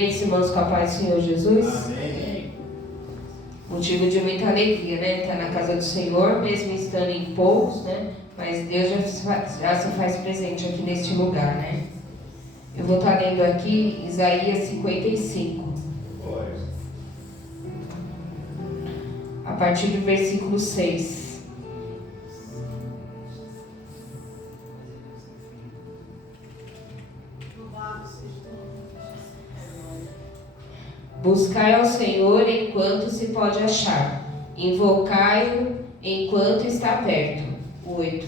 Irmãos, com a paz do Senhor Jesus. Amém. Motivo de muita alegria, né? Estar na casa do Senhor, mesmo estando em poucos, né? Mas Deus já se faz presente aqui neste lugar, né? Eu vou estar lendo aqui Isaías 55. A partir do versículo 6. Buscai ao Senhor enquanto se pode achar, invocai-o enquanto está perto. 8.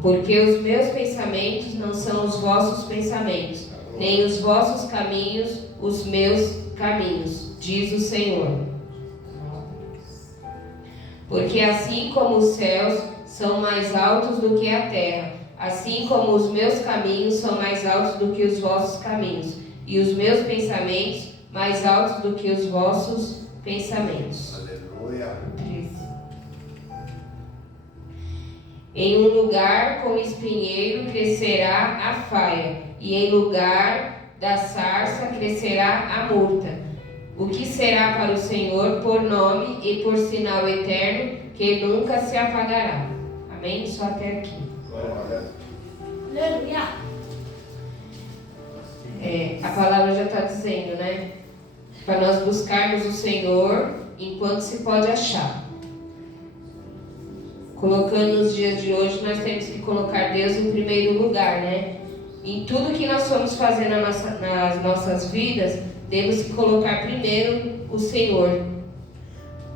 Porque os meus pensamentos não são os vossos pensamentos, nem os vossos caminhos os meus caminhos, diz o Senhor. Porque assim como os céus são mais altos do que a terra, assim como os meus caminhos são mais altos do que os vossos caminhos, e os meus pensamentos mais altos do que os vossos pensamentos. Aleluia. 13. Em um lugar com espinheiro crescerá a faia, e em lugar da sarça crescerá a murta. O que será para o Senhor por nome e por sinal eterno, que nunca se apagará. Amém? Só até aqui. Aleluia. A palavra já está dizendo, né? Para nós buscarmos o Senhor enquanto se pode achar. Colocando nos dias de hoje, nós temos que colocar Deus em primeiro lugar, né? Em tudo que nós formos fazer nas nossas vidas, temos que colocar primeiro o Senhor.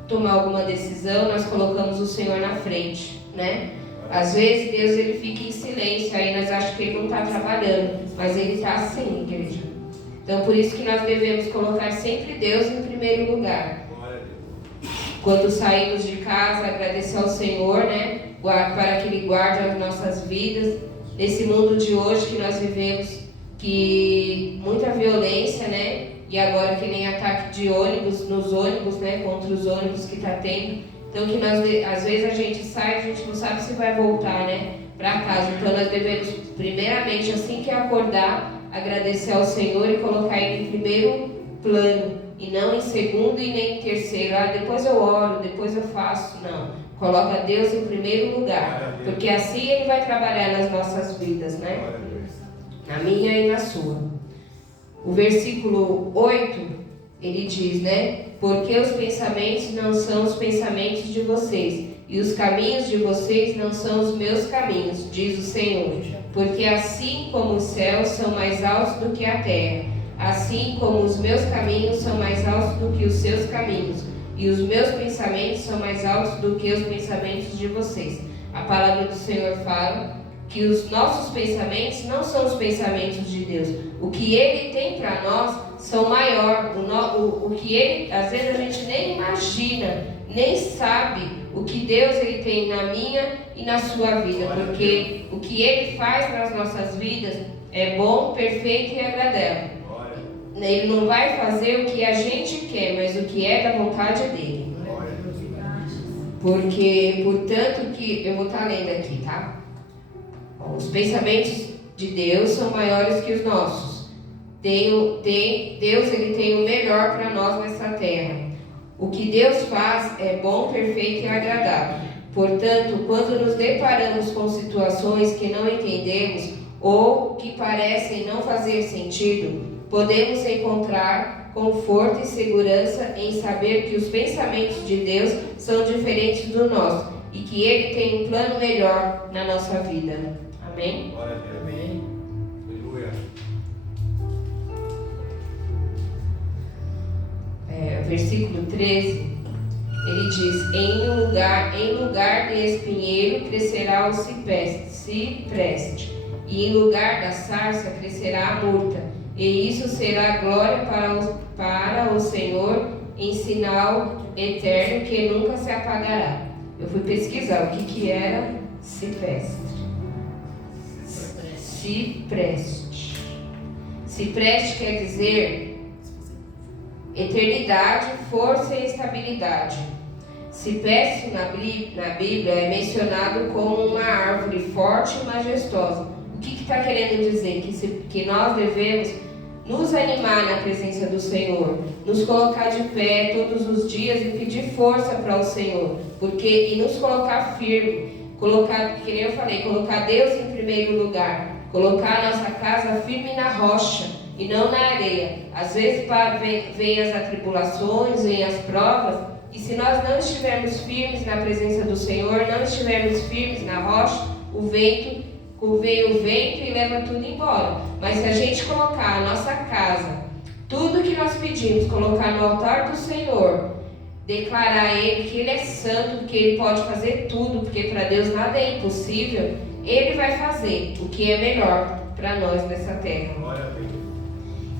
Tomar alguma decisão, nós colocamos o Senhor na frente, né? Às vezes Deus ele fica em silêncio, aí nós achamos que Ele não está trabalhando, mas Ele está assim, igreja. Então por isso que nós devemos colocar sempre Deus em primeiro lugar. Quando saímos de casa, agradecer ao Senhor, né? Para que Ele guarde as nossas vidas. Nesse mundo de hoje que nós vivemos, que muita violência, né? E agora que nem ataque de ônibus, nos ônibus, né? Contra os ônibus que está tendo. Então que nós, às vezes a gente sai, a gente não sabe se vai voltar, né, para casa. Então nós devemos, primeiramente, assim que acordar, agradecer ao Senhor e colocar Ele em primeiro plano, e não em segundo e nem em terceiro. Depois eu oro, depois eu faço. Não, coloca Deus em primeiro lugar, porque assim Ele vai trabalhar nas nossas vidas, né, na minha e na sua. O versículo 8, ele diz, né? Porque os pensamentos não são os pensamentos de vocês, e os caminhos de vocês não são os meus caminhos, diz o Senhor. Porque assim como os céus são mais altos do que a terra, assim como os meus caminhos são mais altos do que os seus caminhos, e os meus pensamentos são mais altos do que os pensamentos de vocês. A palavra do Senhor fala que os nossos pensamentos não são os pensamentos de Deus. O que Ele tem para nós são maior. O que Ele, às vezes a gente nem imagina, nem sabe o que Deus Ele tem na minha e na sua vida. Porque o que Ele faz nas nossas vidas é bom, perfeito e agradável. Ele não vai fazer o que a gente quer, mas o que é da vontade dEle. Porque, portanto, que eu vou estar lendo aqui, tá? Os pensamentos de Deus são maiores que os nossos. Deus ele tem o melhor para nós nessa terra. O que Deus faz é bom, perfeito e agradável. Portanto, quando nos deparamos com situações que não entendemos ou que parecem não fazer sentido, podemos encontrar conforto e segurança em saber que os pensamentos de Deus são diferentes do nosso e que Ele tem um plano melhor na nossa vida. Amém? Glória a Deus. Amém. Aleluia. Versículo 13, ele diz: em lugar de espinheiro crescerá o cipreste, e em lugar da sarça crescerá a murta, e isso será glória para o Senhor, em sinal eterno que nunca se apagará. Eu fui pesquisar o que era cipreste. Cipreste quer dizer eternidade, força e estabilidade. Cipreste na Bíblia é mencionado como uma árvore forte e majestosa, que está querendo dizer? Que nós devemos nos animar na presença do Senhor, nos colocar de pé todos os dias e pedir força para o Senhor, e nos colocar firme, que nem eu falei, colocar Deus em primeiro lugar, colocar a nossa casa firme na rocha e não na areia. Às vezes vem as atribulações, vem as provas, e se nós não estivermos firmes na presença do Senhor, não estivermos firmes na rocha, vem o vento e leva tudo embora. Mas se a gente colocar a nossa casa, tudo que nós pedimos, colocar no altar do Senhor, declarar a Ele que Ele é santo, que Ele pode fazer tudo, porque para Deus nada é impossível, Ele vai fazer o que é melhor para nós nessa terra. Glória a Deus.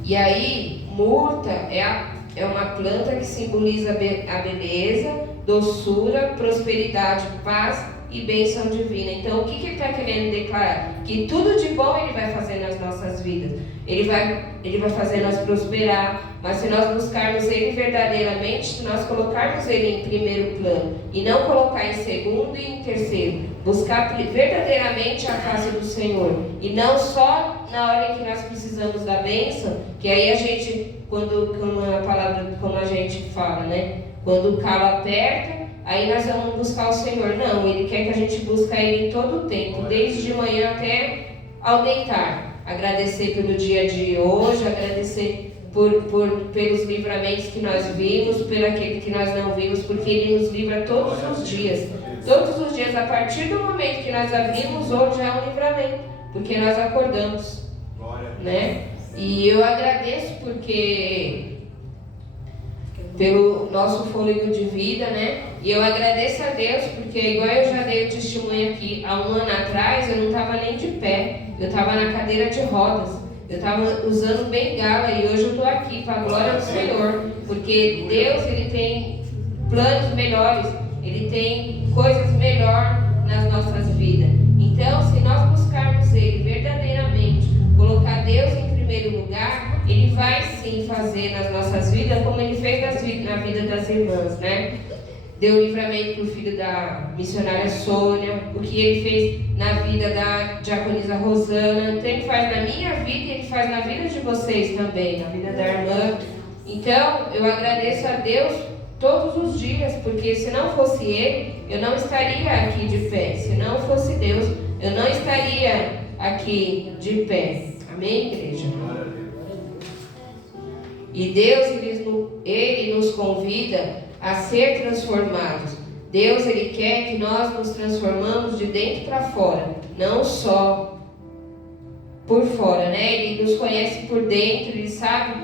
E aí, murta é uma planta que simboliza a beleza, doçura, prosperidade, paz e bênção divina. Então, o que ele está querendo declarar? Que tudo de bom Ele vai fazer nas nossas vidas. Ele vai fazer nós prosperar, mas se nós buscarmos Ele verdadeiramente, se nós colocarmos Ele em primeiro plano e não colocar em segundo e em terceiro, buscar verdadeiramente a face do Senhor e não só na hora em que nós precisamos da bênção, que aí a gente, como a gente fala, né? Quando o calo aperta, aí nós vamos buscar o Senhor. Não, Ele quer que a gente busque Ele em todo o tempo, desde de manhã até ao deitar. Agradecer pelo dia de hoje, agradecer pelos livramentos que nós vimos, por aquele que nós não vimos, porque Ele nos livra todos os dias. Todos os dias, a partir do momento que nós abrimos, hoje é um livramento, porque nós acordamos, né? E eu agradeço pelo nosso fôlego de vida, né? E eu agradeço a Deus, porque igual eu já dei o testemunho aqui, há um ano atrás eu não estava nem de pé, eu estava na cadeira de rodas, eu estava usando bengala e hoje eu estou aqui para a glória do Senhor, porque Deus, Ele tem planos melhores, Ele tem coisas melhores nas nossas vidas. Então, se nós buscarmos Ele verdadeiramente, colocar Deus em primeiro lugar, Ele vai sim fazer nas nossas vidas como Ele fez na vida das irmãs, né? Deu livramento para o filho da missionária Sônia, o que Ele fez na vida da diaconisa Rosana, então Ele faz na minha vida e Ele faz na vida de vocês também, na vida da irmã. Então, eu agradeço a Deus todos os dias, porque se não fosse Ele, eu não estaria aqui de pé. Se não fosse Deus, eu não estaria aqui de pé. Amém, igreja? E Deus, Ele nos convida a ser transformados. Deus, Ele quer que nós nos transformamos de dentro para fora, não só por fora, né? Ele nos conhece por dentro, Ele sabe,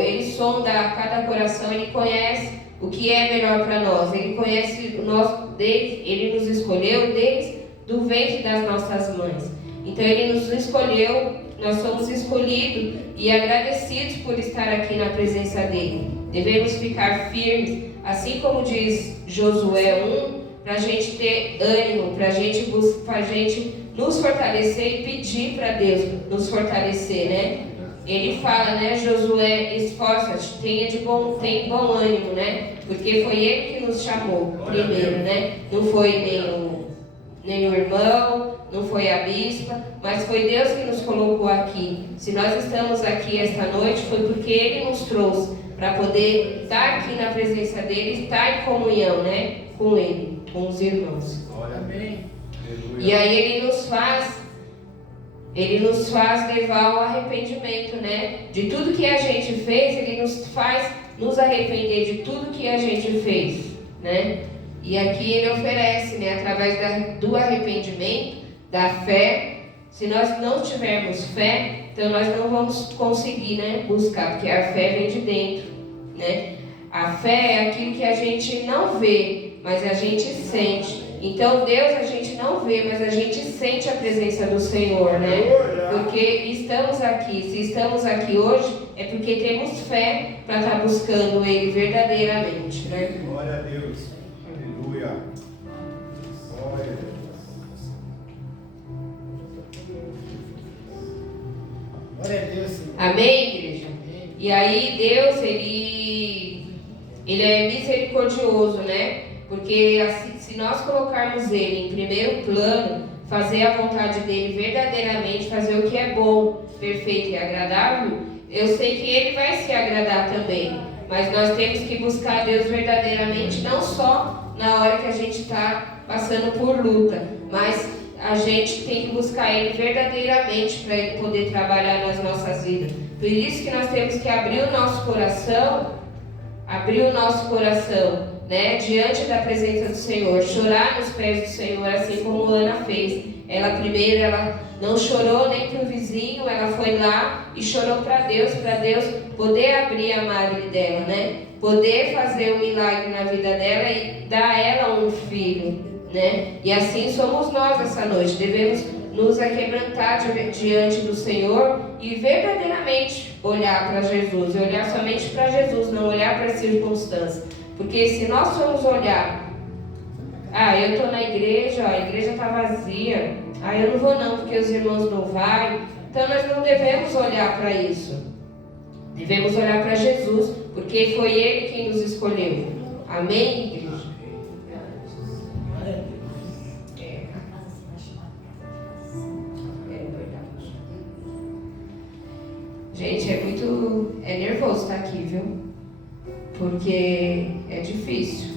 Ele sonda cada coração, Ele conhece o que é melhor para nós, Ele conhece o nosso deles, Ele nos escolheu desde do ventre das nossas mães. Então Ele nos escolheu, nós somos escolhidos e agradecidos por estar aqui na presença dEle. Devemos ficar firmes, assim como diz Josué 1, para a gente ter ânimo, para a gente nos fortalecer e pedir para Deus nos fortalecer, né? Ele fala, né, Josué, esforça-te, tem bom ânimo, né? Porque foi Ele que nos chamou primeiro, né? Não foi nem o irmão, não foi a bispa, mas foi Deus que nos colocou aqui. Se nós estamos aqui esta noite, foi porque Ele nos trouxe para poder estar aqui na presença dEle, estar em comunhão, né, com Ele, com os irmãos. Amém. E aí Ele nos faz levar ao arrependimento, né? De tudo que a gente fez, Ele nos faz nos arrepender de tudo que a gente fez, né? E aqui Ele oferece, né, através do arrependimento, da fé. Se nós não tivermos fé, então nós não vamos conseguir, né, buscar, porque a fé vem de dentro, né? A fé é aquilo que a gente não vê, mas a gente sente. Então Deus a gente não vê, mas a gente sente a presença do Senhor, né? Porque estamos aqui. Se estamos aqui hoje, é porque temos fé para estar buscando Ele verdadeiramente, né? Glória a Deus. Aleluia. Glória a Deus. Glória a Deus, Senhor. Amém, igreja? Amém. E aí Deus, Ele é misericordioso, né? Porque assim, se nós colocarmos Ele em primeiro plano, fazer a vontade dele verdadeiramente, fazer o que é bom, perfeito e agradável, eu sei que ele vai se agradar também. Mas nós temos que buscar Deus verdadeiramente, não só na hora que a gente está passando por luta, mas a gente tem que buscar Ele verdadeiramente para Ele poder trabalhar nas nossas vidas. Por isso que nós temos que abrir o nosso coração, né, diante da presença do Senhor, chorar nos pés do Senhor, assim como Ana fez. Ela não chorou nem para o vizinho, ela foi lá e chorou para Deus poder abrir a madre dela, né? Poder fazer um milagre na vida dela e dar a ela um filho, né? E assim somos nós essa noite. Devemos nos aquebrantar diante do Senhor e verdadeiramente olhar para Jesus, e olhar somente para Jesus, não olhar para as circunstâncias. Porque se nós formos olhar, eu estou na igreja, a igreja está vazia, eu não vou não porque os irmãos não vão. Então nós não devemos olhar para isso. Devemos olhar para Jesus, porque foi Ele quem nos escolheu. Amém, igreja? Gente, é nervoso estar aqui, viu? Porque é difícil.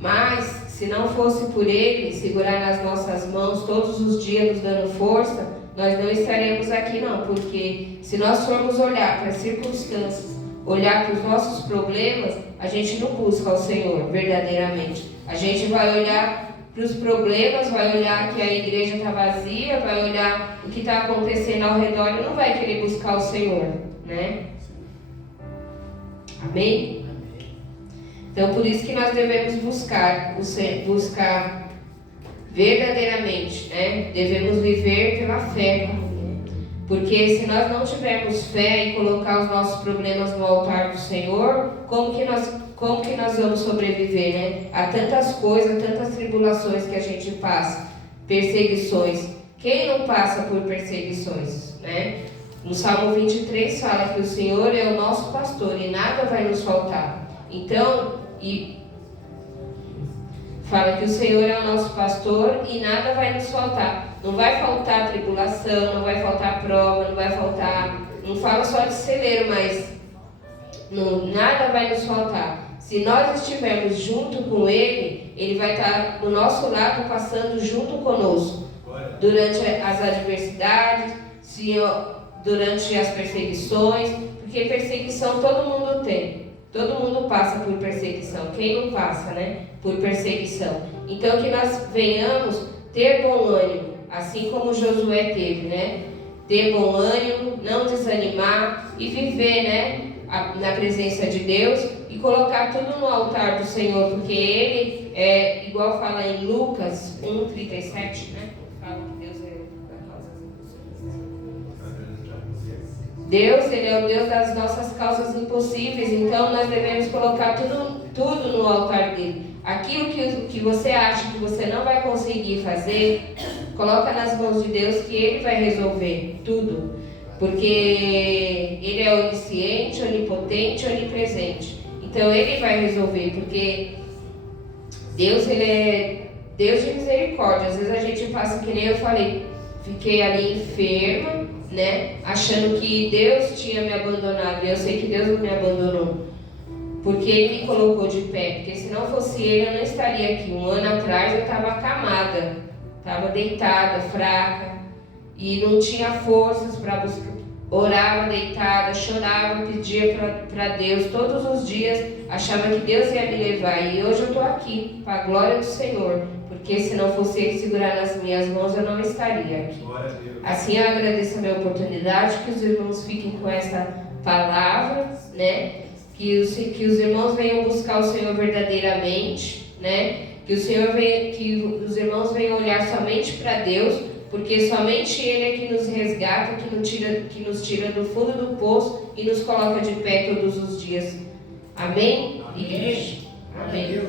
Mas, se não fosse por Ele segurar nas nossas mãos todos os dias, nos dando força, nós não estaremos aqui não. Porque se nós formos olhar para as circunstâncias, olhar para os nossos problemas, a gente não busca o Senhor verdadeiramente. A gente vai olhar para os problemas, vai olhar que a igreja está vazia, vai olhar o que está acontecendo ao redor e não vai querer buscar o Senhor, né? Amém? Então, por isso que nós devemos buscar verdadeiramente, né? Devemos viver pela fé. Porque se nós não tivermos fé e colocar os nossos problemas no altar do Senhor, como que nós vamos sobreviver, né? Há tantas coisas, tantas tribulações que a gente passa, perseguições. Quem não passa por perseguições, né? No Salmo 23 fala que o Senhor é o nosso pastor e nada vai nos faltar. Então, fala que o Senhor é o nosso pastor e nada vai nos faltar. Não vai faltar tribulação, não vai faltar prova, não vai faltar... Não fala só de celeiro, mas nada vai nos faltar. Se nós estivermos junto com Ele, Ele vai estar do nosso lado, passando junto conosco. Durante as adversidades, durante as perseguições, porque perseguição todo mundo tem. Todo mundo passa por perseguição. Quem não passa, né? Por perseguição. Então que nós venhamos ter bom ânimo, assim como Josué teve, né? Ter bom ânimo, não desanimar e viver, né? Na presença de Deus e colocar tudo no altar do Senhor, porque Ele é, igual fala em Lucas 1:37, né? Fala que Deus é da causa impossíveis. Deus, Ele é o Deus das nossas causas impossíveis, então nós devemos colocar tudo no altar dele. Aquilo que você acha que você não vai conseguir fazer, coloca nas mãos de Deus que Ele vai resolver tudo. Porque Ele é onisciente, onipotente, onipresente. Então Ele vai resolver, porque Deus, Ele é Deus de misericórdia. Às vezes a gente passa, que nem eu falei, fiquei ali enferma, né? Achando que Deus tinha me abandonado. E eu sei que Deus não me abandonou, porque Ele me colocou de pé. Porque se não fosse Ele, eu não estaria aqui. Um ano atrás eu estava acamada, estava deitada, fraca, e não tinha forças para buscar. Orava deitada, chorava, pedia para Deus todos os dias, achava que Deus ia me levar. E hoje eu estou aqui, para a glória do Senhor, porque se não fosse Ele segurar nas minhas mãos, eu não estaria aqui. Assim eu agradeço a minha oportunidade, que os irmãos fiquem com essa palavra, né? Que os irmãos venham buscar o Senhor verdadeiramente, né? Que os irmãos venham olhar somente para Deus, porque somente Ele é que nos resgata, que nos tira do fundo do poço e nos coloca de pé todos os dias. Amém? Igreja? Amém.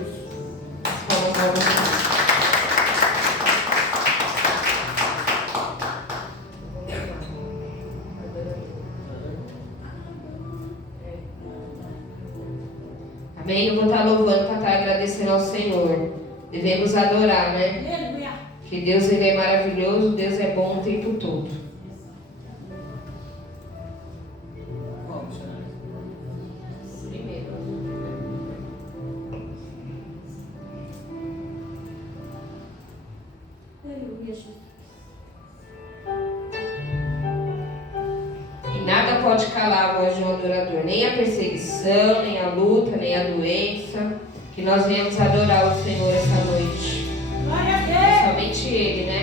Amém? Eu vou estar louvando para estar agradecendo ao Senhor. Devemos adorar, né? Que Deus ele é maravilhoso, Deus é bom o tempo todo. Qual missionário? Primeiro. E nada pode calar a voz de um adorador, nem a perseguição, nem a luta, nem a doença. Que nós venhamos adorar o Senhor essa noite. Glória a Deus. Somente Ele, né?